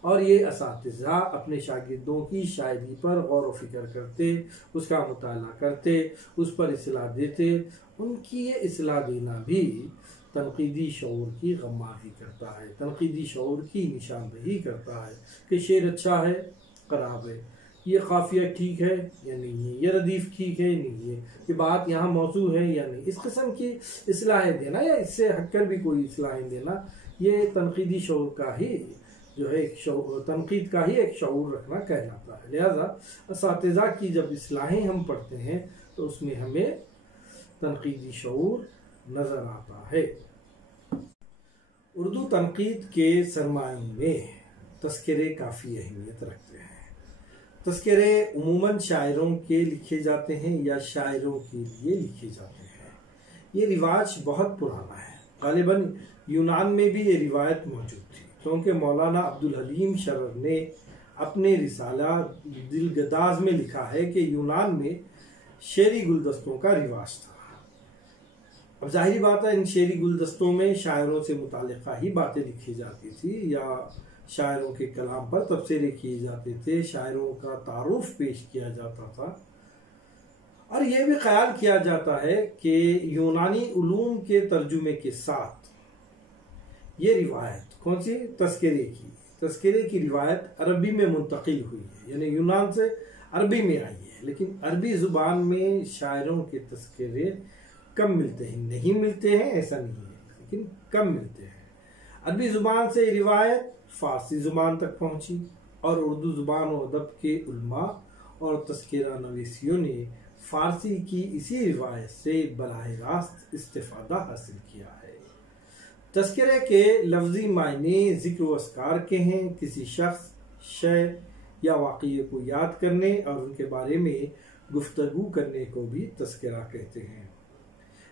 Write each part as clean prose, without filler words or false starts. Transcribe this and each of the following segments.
اور یہ اساتذہ اپنے شاگردوں کی شاعری پر غور و فکر کرتے، اس کا مطالعہ کرتے، اس پر اصلاح دیتے۔ ان کی یہ اصلاح دینا بھی تنقیدی شعور کی غمازی کرتا ہے، تنقیدی شعور کی نشاندہی کرتا ہے کہ شعر اچھا ہے، خراب ہے، یہ قافیہ ٹھیک ہے یا نہیں ہے، یہ ردیف ٹھیک ہے یا نہیں ہے، یہ بات یہاں موضوع ہے یا نہیں۔ اس قسم کی اصلاحیں دینا یا اس سے ہٹ کر بھی کوئی اصلاحیں دینا، یہ تنقیدی شعور کا ہی جو ہے ایک شعور، تنقید کا ہی ایک شعور رکھنا کہلاتا ہے۔ لہذا اساتذہ کی جب اصلاحیں ہم پڑھتے ہیں تو اس میں ہمیں تنقیدی شعور نظر آتا ہے۔ اردو تنقید کے سرمایوں میں تذکرے کافی اہمیت رکھتے ہیں۔ تذکرے عموماً شاعروں کے لکھے جاتے ہیں یا شاعروں کے لیے لکھے جاتے ہیں۔ یہ رواج بہت پرانا ہے، غالباً یونان میں بھی یہ روایت موجود تھی، کیونکہ مولانا عبدالحلیم شرر نے اپنے رسالہ دلگداز میں لکھا ہے کہ یونان میں شعری گلدستوں کا رواج تھا۔ اب ظاہری بات ہے ان شعری گلدستوں میں شاعروں سے متعلقہ ہی باتیں لکھی جاتی تھی، یا شاعروں کے کلام پر تبصرے کیے جاتے تھے، شاعروں کا تعارف پیش کیا جاتا تھا، اور یہ بھی خیال کیا جاتا ہے کہ یونانی علوم کے ترجمے کے ساتھ یہ روایت کون سی تذکرے کی روایت عربی میں منتقل ہوئی ہے، یعنی یونان سے عربی میں آئی ہے، لیکن عربی زبان میں شاعروں کے تذکرے کم ملتے ہیں، نہیں ملتے ہیں ایسا نہیں ہے، لیکن کم ملتے ہیں۔ عربی زبان سے روایت فارسی زبان تک پہنچی، اور اردو زبان و ادب کے علماء اور تذکرہ نویسیوں نے فارسی کی اسی روایت سے براہ راست استفادہ حاصل کیا ہے۔ تذکرے کے لفظی معنی ذکر و اذکار کے ہیں، کسی شخص، شے یا واقعے کو یاد کرنے اور ان کے بارے میں گفتگو کرنے کو بھی تذکرہ کہتے ہیں۔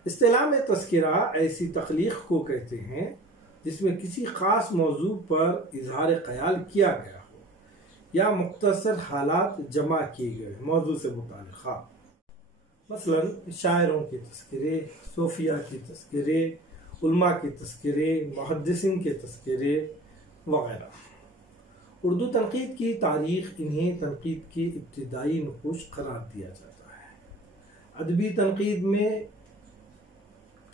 اصطلاح میں تذکرہ ایسی تخلیق کو کہتے ہیں جس میں کسی خاص موضوع پر اظہار خیال کیا گیا ہو یا مختصر حالات جمع کیے گئے موضوع سے متعلقہ، مثلا شاعروں کے تذکرے، صوفیہ کے تذکرے، علماء کے تذکرے، محدثین کے تذکرے وغیرہ۔ اردو تنقید کی تاریخ انہیں تنقید کے ابتدائی نقوش قرار دیا جاتا ہے۔ ادبی تنقید میں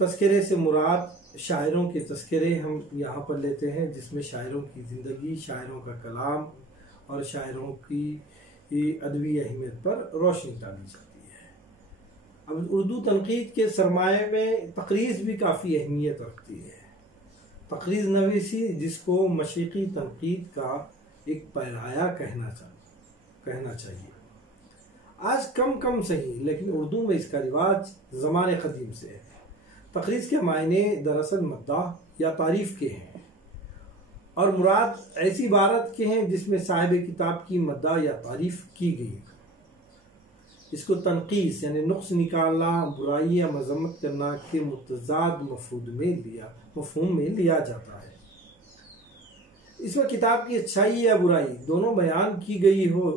تذکرے سے مراد شاعروں کے تذکرے ہم یہاں پر لیتے ہیں، جس میں شاعروں کی زندگی، شاعروں کا کلام اور شاعروں کی ادبی اہمیت پر روشنی ڈالی جاتی ہے۔ اب اردو تنقید کے سرمایہ میں تقریض بھی کافی اہمیت رکھتی ہے۔ تقریض نویسی، جس کو مشرقی تنقید کا ایک پیرایہ کہنا چاہیے، آج کم صحیح، لیکن اردو میں اس کا رواج زمانے قدیم سے ہے۔ تقریض کے معنی دراصل مداح یا تعریف کے ہیں، اور مراد ایسی عبارت کے ہیں جس میں صاحب کتاب کی مداح یا تعریف کی گئی۔ اس کو تنقیص یعنی نقص نکالنا، برائی یا مذمت کرنا کے متضاد مفہوم میں لیا جاتا ہے۔ اس میں کتاب کی اچھائی یا برائی دونوں بیان کی گئی ہو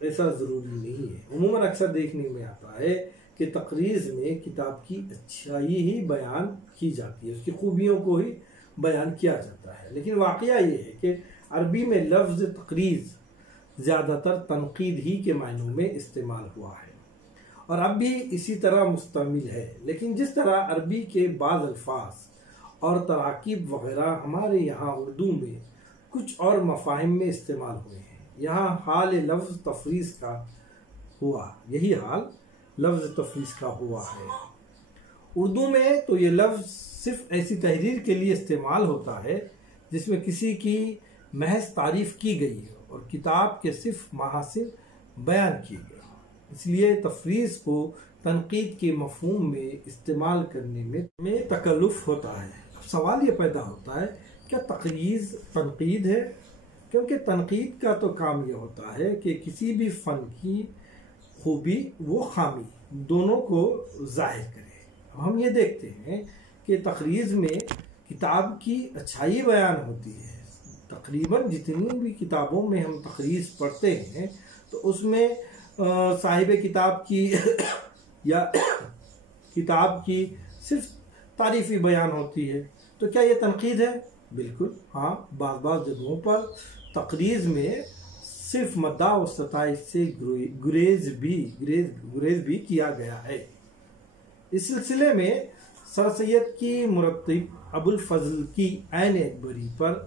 ایسا ضروری نہیں ہے۔ عموماً اکثر دیکھنے میں آتا ہے کہ تقریض میں کتاب کی اچھائی ہی بیان کی جاتی ہے، اس کی خوبیوں کو ہی بیان کیا جاتا ہے، لیکن واقعہ یہ ہے کہ عربی میں لفظ تقریض زیادہ تر تنقید ہی کے معنوں میں استعمال ہوا ہے، اور اب بھی اسی طرح مستعمل ہے، لیکن جس طرح عربی کے بعض الفاظ اور تراکیب وغیرہ ہمارے یہاں اردو میں کچھ اور مفاہیم میں استعمال ہوئے ہیں، یہاں حال لفظ تفریض کا ہوا، یہی حال لفظ تفریض کا ہوا ہے۔ اردو میں تو یہ لفظ صرف ایسی تحریر کے لیے استعمال ہوتا ہے جس میں کسی کی محض تعریف کی گئی ہو اور کتاب کے صرف محاسن بیان کیے گئے، اس لیے تفریض کو تنقید کے مفہوم میں استعمال کرنے میں تکلف ہوتا ہے۔ اب سوال یہ پیدا ہوتا ہے، کیا تقریض تنقید ہے؟ کیونکہ تنقید کا تو کام یہ ہوتا ہے کہ کسی بھی فن کی خوبی و خامی دونوں کو ظاہر کرے۔ اب ہم یہ دیکھتے ہیں کہ تقریض میں کتاب کی اچھائی بیان ہوتی ہے۔ تقریباً جتنی بھی کتابوں میں ہم تقریض پڑھتے ہیں تو اس میں صاحب کتاب کی یا کتاب کی صرف تعریفی بیان ہوتی ہے، تو کیا یہ تنقید ہے؟ بالکل ہاں، بعض جگہوں پر تقریض میں صرف مداح و ستائش سے گریز بھی کیا گیا ہے۔ اس سلسلے میں سر سید کی مرتب ابو الفضل کی عین اکبری پر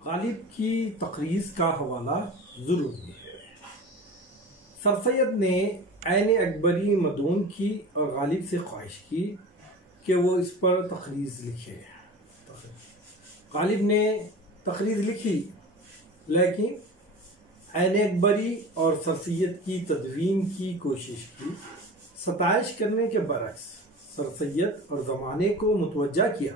غالب کی تقریض کا حوالہ ضروری ہے۔ سر سید نے عین اکبری مدون کی اور غالب سے خواہش کی کہ وہ اس پر تقریض لکھے۔ غالب نے تقریض لکھی، لیکن عین اکبری اور سر سید کی تدوین کی کوشش کی۔ ستائش کرنے کے برعکس سر سید اور زمانے کو متوجہ کیا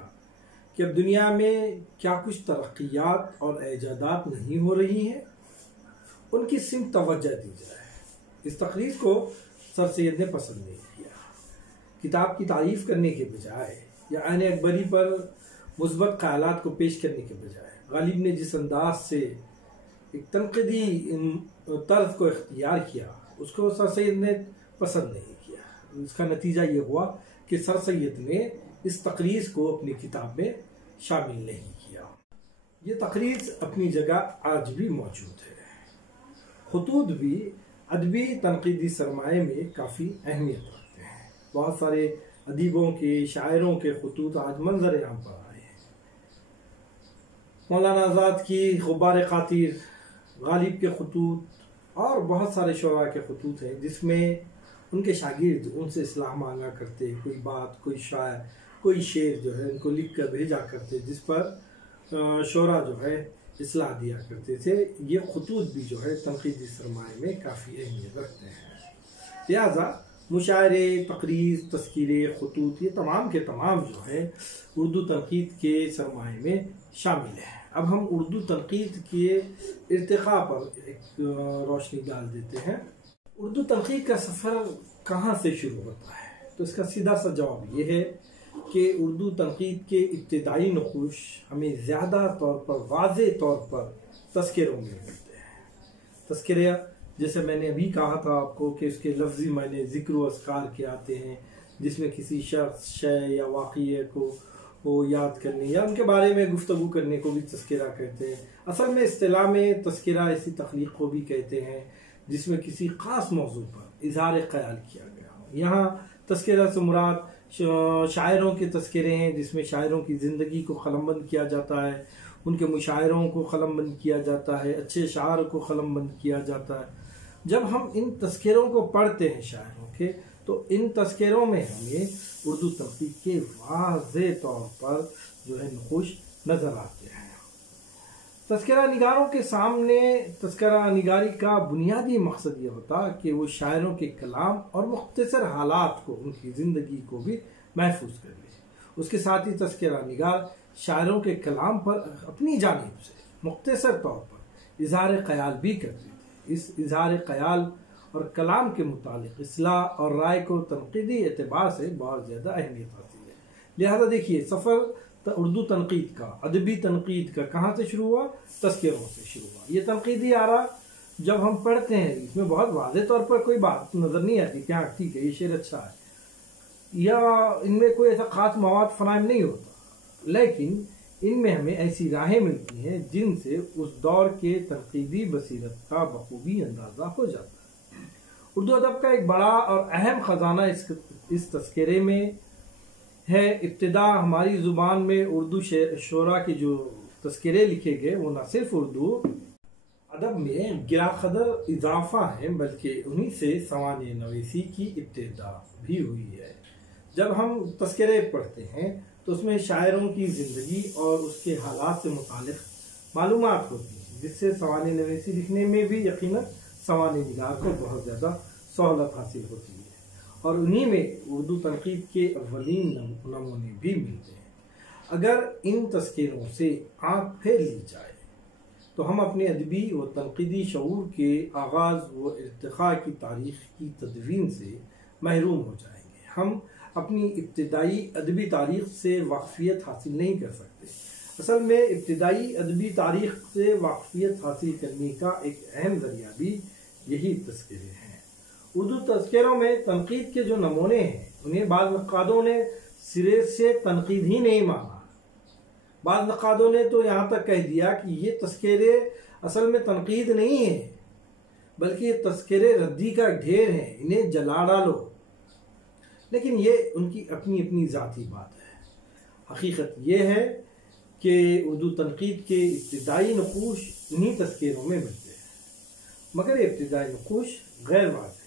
کہ اب دنیا میں کیا کچھ ترقیات اور ایجادات نہیں ہو رہی ہیں، ان کی سمت توجہ دی جائے۔ اس تقریض کو سر سید نے پسند نہیں کیا۔ کتاب کی تعریف کرنے کے بجائے یا عین اکبری پر مثبت خیالات کو پیش کرنے کے بجائے غالب نے جس انداز سے ایک تنقیدی طرز کو اختیار کیا، اس کو سر سید نے پسند نہیں کیا۔ اس کا نتیجہ یہ ہوا کہ سر سید نے اس تقریض کو اپنی کتاب میں شامل نہیں کیا۔ یہ تقریض اپنی جگہ آج بھی موجود ہے۔ خطوط بھی ادبی تنقیدی سرمایہ میں کافی اہمیت رکھتے ہیں۔ بہت سارے ادیبوں کے، شاعروں کے خطوط آج منظر عام پر آئے ہیں۔ مولانا آزاد کی غبار خاطر، غالب کے خطوط اور بہت سارے شعراء کے خطوط ہیں جس میں ان کے شاگرد ان سے اصلاح مانگا کرتے، کوئی بات، کوئی شاعر، کوئی شعر جو ہے ان کو لکھ کر بھیجا کرتے، جس پر شعراء جو ہے اصلاح دیا کرتے تھے۔ یہ خطوط بھی جو ہے تنقیدی سرمایہ میں کافی اہمیت رکھتے ہیں۔ لہذا مشاعرے، تقریض، تذکیرے، خطوط، یہ تمام کے تمام جو ہے اردو تنقید کے سرمایہ میں شامل ہیں۔ اب ہم اردو تنقید کے ارتقاء پر ایک روشنی ڈال دیتے ہیں۔ اردو تنقید کا سفر کہاں سے شروع ہوتا ہے؟ تو اس کا سیدھا سا جواب یہ ہے کہ اردو تنقید کے ابتدائی نقوش ہمیں زیادہ طور پر، واضح طور پر تذکروں میں ملتے ہیں۔ تذکرہ جیسے میں نے ابھی کہا تھا آپ کو کہ اس کے لفظی معنی ذکر و اذکار کے آتے ہیں، جس میں کسی شخص، شے یا واقعے کو یاد کرنے یا ان کے بارے میں گفتگو کرنے کو بھی تذکرہ کہتے ہیں۔ اصل میں اصطلاح میں تذکرہ ایسی تخلیق کو بھی کہتے ہیں جس میں کسی خاص موضوع پر اظہار خیال کیا گیا ہو۔ یہاں تذکرہ سے مراد شاعروں کے تذکرے ہیں جس میں شاعروں کی زندگی کو قلم بند کیا جاتا ہے، ان کے مشاعروں کو قلم بند کیا جاتا ہے، اچھے اشعار کو قلم بند کیا جاتا ہے۔ جب ہم ان تذکروں کو پڑھتے ہیں شاعروں کے، تو ان تذکروں میں ہمیں اردو تنقید کے واضح طور پر جو ہے نقوش نظر آتے ہیں۔ تذکرہ نگاروں کے سامنے تذکرہ نگاری کا بنیادی مقصد یہ ہوتا کہ وہ شاعروں کے کلام اور مختصر حالات کو، ان کی زندگی کو بھی محفوظ کر لے۔ اس کے ساتھ ہی تذکرہ نگار شاعروں کے کلام پر اپنی جانب سے مختصر طور پر اظہار خیال بھی کرتے تھے۔ اس اظہار خیال اور کلام کے متعلق اصلاح اور رائے کو تنقیدی اعتبار سے بہت زیادہ اہمیت حاصل ہے۔ لہذا دیکھیے، سفر اردو تنقید کا، ادبی تنقید کا کہاں سے شروع ہوا؟ تذکروں سے شروع ہوا۔ یہ تنقیدی آرا جب ہم پڑھتے ہیں، اس میں بہت واضح طور پر کوئی بات نظر نہیں آتی کہ ہاں ٹھیک ہے یہ شعر اچھا ہے، یا ان میں کوئی ایسا خاص مواد فراہم نہیں ہوتا، لیکن ان میں ہمیں ایسی راہیں ملتی ہیں جن سے اس دور کے تنقیدی بصیرت کا بخوبی اندازہ ہو جاتا ہے۔ اردو ادب کا ایک بڑا اور اہم خزانہ اس تذکرے میں ہے۔ ابتدا ہماری زبان میں اردو شعراء کے جو تذکرے لکھے گئے وہ نہ صرف اردو ادب میں گرا قدر اضافہ ہیں، بلکہ انہی سے سوانح نویسی کی ابتدا بھی ہوئی ہے۔ جب ہم تذکرے پڑھتے ہیں تو اس میں شاعروں کی زندگی اور اس کے حالات سے متعلق معلومات ہوتی ہیں، جس سے سوانح نویسی لکھنے میں بھی یقیناً سوانح نگار کو بہت زیادہ سہولت حاصل ہوتی ہے، اور انہی میں اردو تنقید کے اولین نمونے بھی ملتے ہیں۔ اگر ان تذکروں سے آنکھ پھیر لی جائے تو ہم اپنے ادبی و تنقیدی شعور کے آغاز و ارتقاء کی تاریخ کی تدوین سے محروم ہو جائیں گے۔ ہم اپنی ابتدائی ادبی تاریخ سے واقفیت حاصل نہیں کر سکتے۔ اصل میں ابتدائی ادبی تاریخ سے واقفیت حاصل کرنے کا ایک اہم ذریعہ بھی یہی تذکرے ہیں۔ اردو تذکروں میں تنقید کے جو نمونے ہیں، انہیں بعض نقادوں نے سرے سے تنقید ہی نہیں مانا، بعض نقادوں نے تو یہاں تک کہہ دیا کہ یہ تذکرے اصل میں تنقید نہیں ہے، بلکہ یہ تذکرے ردی کا ڈھیر ہیں، انہیں جلا ڈالو۔ لیکن یہ ان کی اپنی اپنی ذاتی بات ہے۔ حقیقت یہ ہے کہ اردو تنقید کے ابتدائی نقوش انہی تذکروں میں ملتے ہیں، مگر یہ ابتدائی نقوش غیر واضح،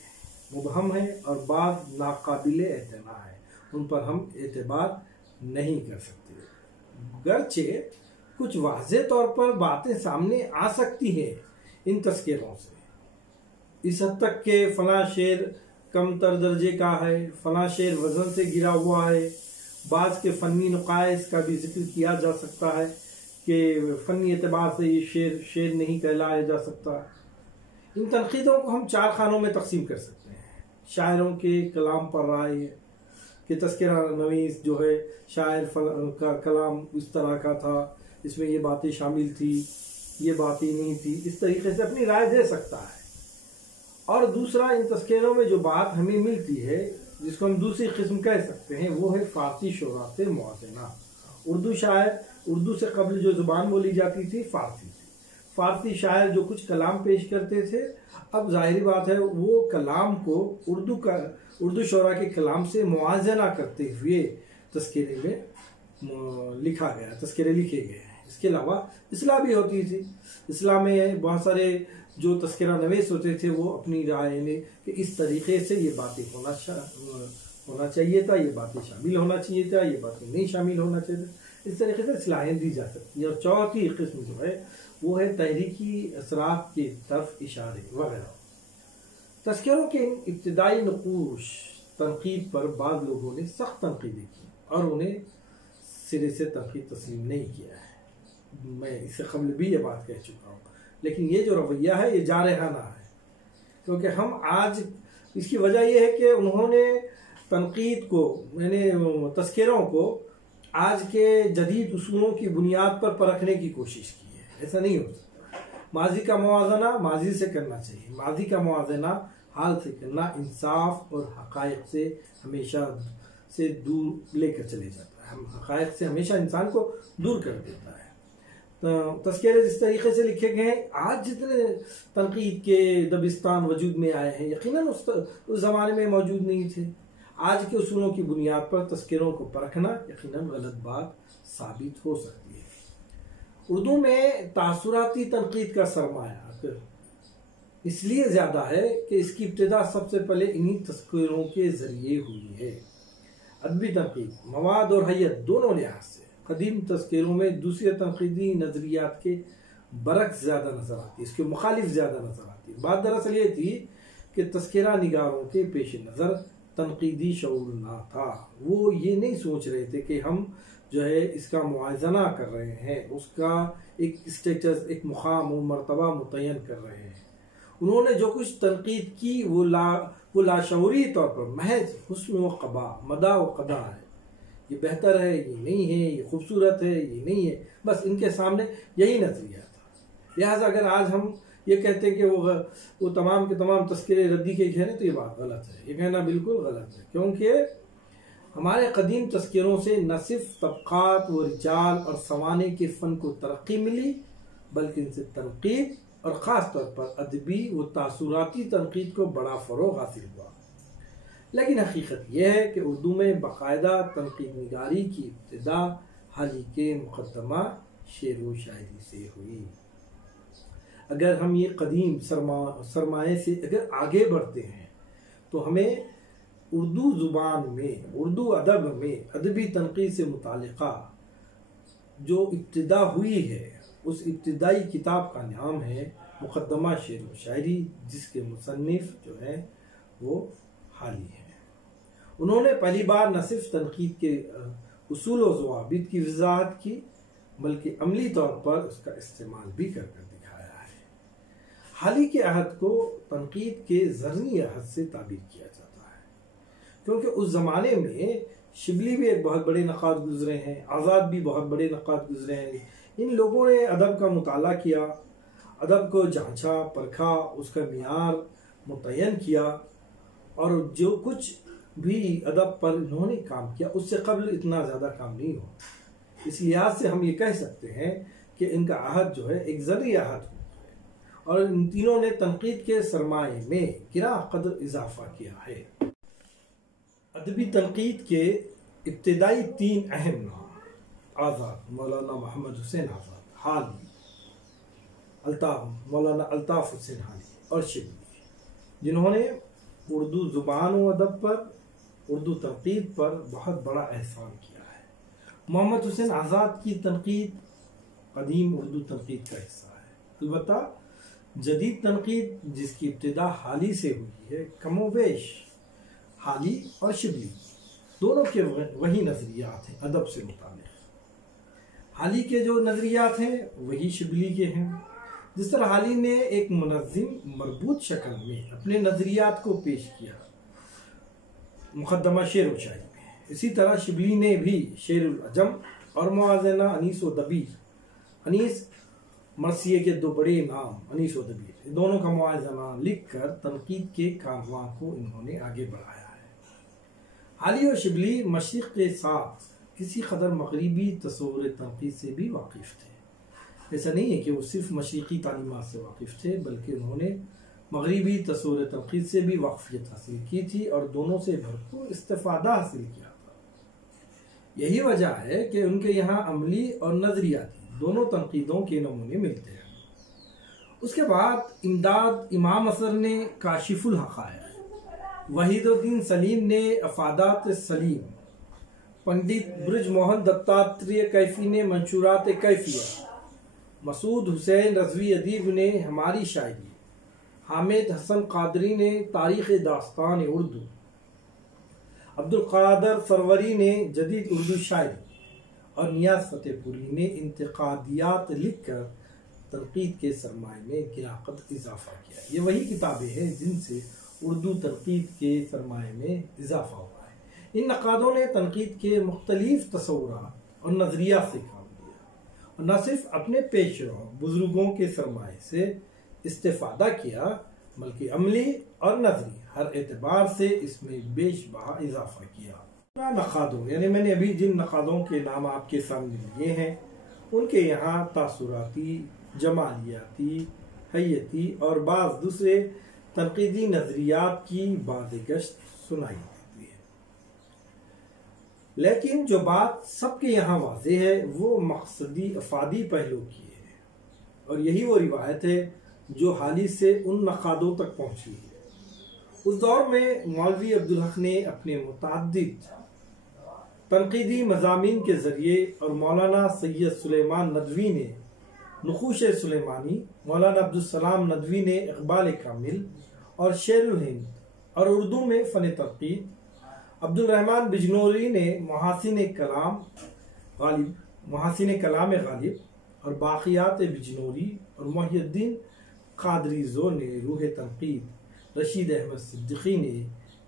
مبہم ہیں اور بعض ناقابل اعتنا ہے، ان پر ہم اعتبار نہیں کر سکتے، گرچہ کچھ واضح طور پر باتیں سامنے آ سکتی ہیں ان تذکروں سے، اس حد تک کہ فلاں شعر کم تر درجے کا ہے، فلاں شعر وزن سے گرا ہوا ہے، بعض کے فنی نقائص کا بھی ذکر کیا جا سکتا ہے کہ فنی اعتبار سے یہ شعر نہیں کہلایا جا سکتا۔ ان تنقیدوں کو ہم 4 خانوں میں تقسیم کر سکتے ہیں۔ شاعروں کے کلام پر رائے ہے کہ تذکرہ نویس جو ہے شاعر کا کلام اس طرح کا تھا، اس میں یہ باتیں شامل تھی، یہ باتیں نہیں تھی، اس طریقے سے اپنی رائے دے سکتا ہے۔ اور دوسرا، ان تذکروں میں جو بات ہمیں ملتی ہے، جس کو ہم دوسری قسم کہہ سکتے ہیں، وہ ہے فارسی شعراء سے موازنہ۔ اردو شاعر، اردو سے قبل جو زبان بولی جاتی تھی فارسی تھی، فارسی شاعر جو کچھ کلام پیش کرتے تھے، اب ظاہری بات ہے وہ کلام کو اردو شعراء کے کلام سے موازنہ کرتے ہوئے تذکرے میں لکھا گیا، تذکرے لکھے گئے ہیں۔ اس کے علاوہ اصلاح بھی ہوتی تھی، اصلاح میں بہت سارے جو تذکرہ نویس ہوتے تھے وہ اپنی رائے نے کہ اس طریقے سے یہ باتیں ہونا چاہیے تھا، یہ باتیں شامل ہونا چاہیے تھا، یہ باتیں نہیں شامل ہونا چاہیے تھا، اس طریقے سے اصلاحیں دی جا سکتی ہیں۔ اور چوتھی قسم جو ہے وہ ہے تحریکی اثرات کی طرف اشارے وغیرہ۔ تذکروں کے ان ابتدائی نقوش تنقید پر بعض لوگوں نے سخت تنقیدیں کی اور انہیں سرے سے تنقید تسلیم نہیں کیا ہے، میں اس سے قبل بھی یہ بات کہہ چکا ہوں، لیکن یہ جو رویہ ہے یہ جارحانہ ہے، کیونکہ ہم آج اس کی وجہ یہ ہے کہ انہوں نے تنقید کو، یعنی تذکروں کو آج کے جدید اصولوں کی بنیاد پر پرکھنے کی کوشش کی ہے۔ ایسا نہیں ہو سکتا۔ ماضی کا موازنہ ماضی سے کرنا چاہیے، ماضی کا موازنہ حال سے کرنا انصاف اور حقائق سے ہمیشہ سے دور لے کر چلے جاتا ہے، ہم حقائق سے ہمیشہ انسان کو دور کر دیتا ہے۔ تذکرے جس طریقے سے لکھے گئے ہیں، آج جتنے تنقید کے دبستان وجود میں آئے ہیں یقیناً اس زمانے میں موجود نہیں تھے۔ آج کے اصولوں کی بنیاد پر تذکروں کو پرکھنا یقیناً غلط بات ثابت ہو سکتی ہے۔ اردو میں تاثراتی تنقید کا سرمایہ اس لیے زیادہ ہے کہ اس کی ابتدا سب سے پہلے انہی تذکروں کے ذریعے ہوئی ہے۔ ادبی تنقید مواد اور حیت دونوں لحاظ سے قدیم تذکروں میں دوسرے تنقیدی نظریات کے برعکس زیادہ نظر آتی، اس کے مخالف زیادہ نظر آتی۔ بات دراصل یہ تھی کہ تذکرہ نگاروں کے پیش نظر تنقیدی شعور نہ تھا، وہ یہ نہیں سوچ رہے تھے کہ ہم جو ہے اس کا موازنہ کر رہے ہیں، اس کا ایک اسٹیٹس، ایک مقام و مرتبہ متعین کر رہے ہیں۔ انہوں نے جو کچھ تنقید کی وہ لاشعوری طور پر محض حسن و قباح، مدح و قدح ہے، یہ بہتر ہے، یہ نہیں ہے، یہ خوبصورت ہے، یہ نہیں ہے، بس ان کے سامنے یہی نظریہ تھا۔ لہٰذا اگر آج ہم یہ کہتے ہیں کہ وہ تمام کے تمام تذکرے ردی کے گھیرے، تو یہ بات غلط ہے، یہ کہنا بالکل غلط ہے، کیونکہ ہمارے قدیم تذکروں سے نہ صرف طبقات و رجال اور سوانے کے فن کو ترقی ملی، بلکہ ان سے تنقید اور خاص طور پر ادبی و تاثراتی تنقید کو بڑا فروغ حاصل ہوا۔ لیکن حقیقت یہ ہے کہ اردو میں باقاعدہ تنقید نگاری کی ابتدا حالی کے مقدمہ شعر و شاعری سے ہوئی۔ اگر ہم یہ قدیم سرمایہ سے اگر آگے بڑھتے ہیں تو ہمیں اردو زبان میں، اردو ادب میں ادبی تنقید سے متعلقہ جو ابتدا ہوئی ہے، اس ابتدائی کتاب کا نام ہے مقدمہ شعر و شاعری، جس کے مصنف جو ہے وہ حالی ہیں۔ انہوں نے پہلی بار نہ صرف تنقید کے اصول و ضوابط کی وضاحت کی، بلکہ عملی طور پر اس کا استعمال بھی کر دکھایا ہے۔ حالی کے عہد کو تنقید کے زرعی عہد سے تعبیر کیا جاتا ہے، کیونکہ اس زمانے میں شبلی بھی ایک بہت بڑے نقاد گزرے ہیں، آزاد بھی بہت بڑے نقاد گزرے ہیں۔ ان لوگوں نے ادب کا مطالعہ کیا، ادب کو جانچا پرکھا، اس کا معیار متعین کیا، اور جو کچھ بھی ادب پر انہوں نے کام کیا اس سے قبل اتنا زیادہ کام نہیں ہوا۔ اس لحاظ سے ہم یہ کہہ سکتے ہیں کہ ان کا عہد جو ہے ایک زرعی عہد ہے، اور ان تینوں نے تنقید کے سرمایے میں گراں قدر اضافہ کیا ہے۔ ادبی تنقید کے ابتدائی 3 اہم نام آزاد مولانا محمد حسین آزاد، حالی مولانا الطاف حسین حالی اور شبلی، جنہوں نے اردو زبان و ادب پر، اردو تنقید پر بہت بڑا احسان کیا ہے۔ محمد حسین آزاد کی تنقید قدیم اردو تنقید کا حصہ ہے، البتہ جدید تنقید جس کی ابتدا حالی سے ہوئی ہے، کم و بیش حالی اور شبلی دونوں کے وہی نظریات ہیں ادب سے متعلق۔ حالی کے جو نظریات ہیں وہی شبلی کے ہیں۔ جس طرح حالی نے ایک منظم مربوط شکل میں اپنے نظریات کو پیش کیا مقدمہ شعر و شاعری میں، اسی طرح شبلی نے بھی شعر العجم اور موازنہ انیس و دبیر، انیس مرثیے کے 2 بڑے نام انیس و دبیر، دونوں کا موازنہ لکھ کر تنقید کے کارواں کو انہوں نے آگے بڑھایا ہے۔ حالی اور شبلی مشرق کے ساتھ کسی قدر مغربی تصور تنقید سے بھی واقف تھے۔ ایسا نہیں ہے کہ وہ صرف مشرقی تعلیمات سے واقف تھے، بلکہ انہوں نے مغربی تصور تنقید سے بھی واقفیت حاصل کی تھی اور دونوں سے بھرپور استفادہ حاصل کیا تھا۔ یہی وجہ ہے کہ ان کے یہاں عملی اور نظریاتی دونوں تنقیدوں کے نمونے ملتے ہیں۔ اس کے بعد امداد امام اثر نے کاشف الحقائق، وحید الدین سلیم نے افادات سلیم، پنڈت برج موہن دتاتریہ کیفی نے منشورات کیفیہ، مسعود حسین رضوی ادیب نے ہماری شاعری، حامد حسن قادری نے تاریخ داستان اردو، عبد القادر سروری نے جدید اردو شاعری اور نیاز فتح پوری نے انتقادیات لکھ کر تنقید کے سرمایے میں گراں قدر اضافہ کیا۔ یہ وہی کتابیں ہیں جن سے اردو تنقید کے سرمایے میں اضافہ ہوا ہے۔ ان نقادوں نے تنقید کے مختلف تصورات اور نظریات سے کام لیا اور نہ صرف اپنے پیش رو بزرگوں کے سرمایے سے استفادہ کیا، بلکہ عملی اور نظری ہر اعتبار سے اس میں بیش بہا اضافہ کیا۔ نقادوں یعنی میں نے ابھی جن نقادوں کے نام آپ کے سامنے لیے ہیں، ان کے یہاں تاثراتی، جمالیاتی، حیتی اور بعض دوسرے تنقیدی نظریات کی بازگشت سنائی دیتی ہے، لیکن جو بات سب کے یہاں واضح ہے وہ مقصدی افادی پہلو کی ہے، اور یہی وہ روایت ہے جو حالی سے ان نقادوں تک پہنچی ہے۔ اس دور میں مولوی عبدالحق نے اپنے متعدد تنقیدی مضامین کے ذریعے اور مولانا سید سلیمان ندوی نے نقوش سلیمانی، مولانا عبدالسلام ندوی نے اقبال کامل اور شعر الہند اور اردو میں فن تنقید، عبد الرحمن بجنوری نے محاسن کلام غالب اور باقیات بجنوری، اور محی الدین قادریزو نے روح تنقید، رشید احمد صدیقی نے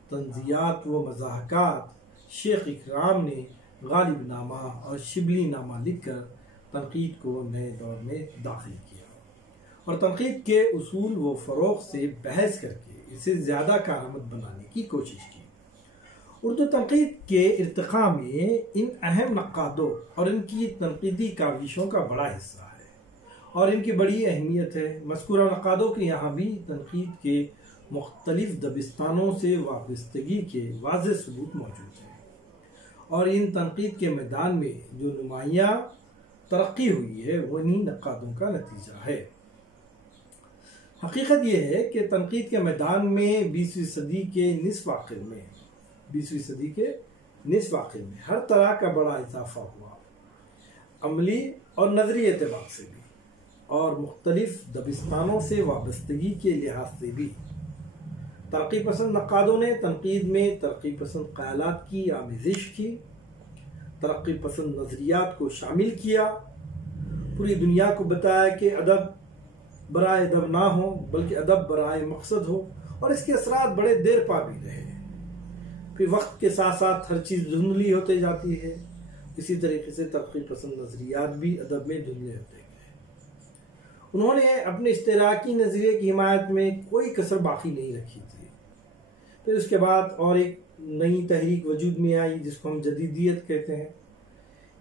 طنزیات و مضاحکات، شیخ اکرام نے غالب نامہ اور شبلی نامہ لکھ کر تنقید کو نئے دور میں داخل کیا اور تنقید کے اصول و فروغ سے بحث کر کے اسے زیادہ کارآمد بنانے کی کوشش کی۔ اردو تنقید کے ارتقاء میں ان اہم نقادوں اور ان کی تنقیدی کاوشوں کا بڑا حصہ ہے اور ان کی بڑی اہمیت ہے۔ مذکورہ نقادوں کے یہاں بھی تنقید کے مختلف دبستانوں سے وابستگی کے واضح ثبوت موجود ہیں، اور ان تنقید کے میدان میں جو نمایاں ترقی ہوئی ہے وہ انہی نقادوں کا نتیجہ ہے۔ حقیقت یہ ہے کہ تنقید کے میدان میں 20ویں صدی کے نصف آخر میں ہر طرح کا بڑا اضافہ ہوا، عملی اور نظری اعتبار سے بھی اور مختلف دبستانوں سے وابستگی کے لحاظ سے بھی۔ ترقی پسند نقادوں نے تنقید میں ترقی پسند خیالات کی آمیزش کی، ترقی پسند نظریات کو شامل کیا، پوری دنیا کو بتایا کہ ادب برائے ادب نہ ہو بلکہ ادب برائے مقصد ہو، اور اس کے اثرات بڑے دیر پا بھی رہے۔ پھر وقت کے ساتھ ساتھ ہر چیز دھندلی ہوتے جاتی ہے، اسی طریقے سے ترقی پسند نظریات بھی ادب میں دھندلے ہوتے گئے۔ انہوں نے اپنے اشتراکی نظریے کی حمایت میں کوئی کسر باقی نہیں رکھی تھی۔ پھر اس کے بعد اور ایک نئی تحریک وجود میں آئی جس کو ہم جدیدیت کہتے ہیں۔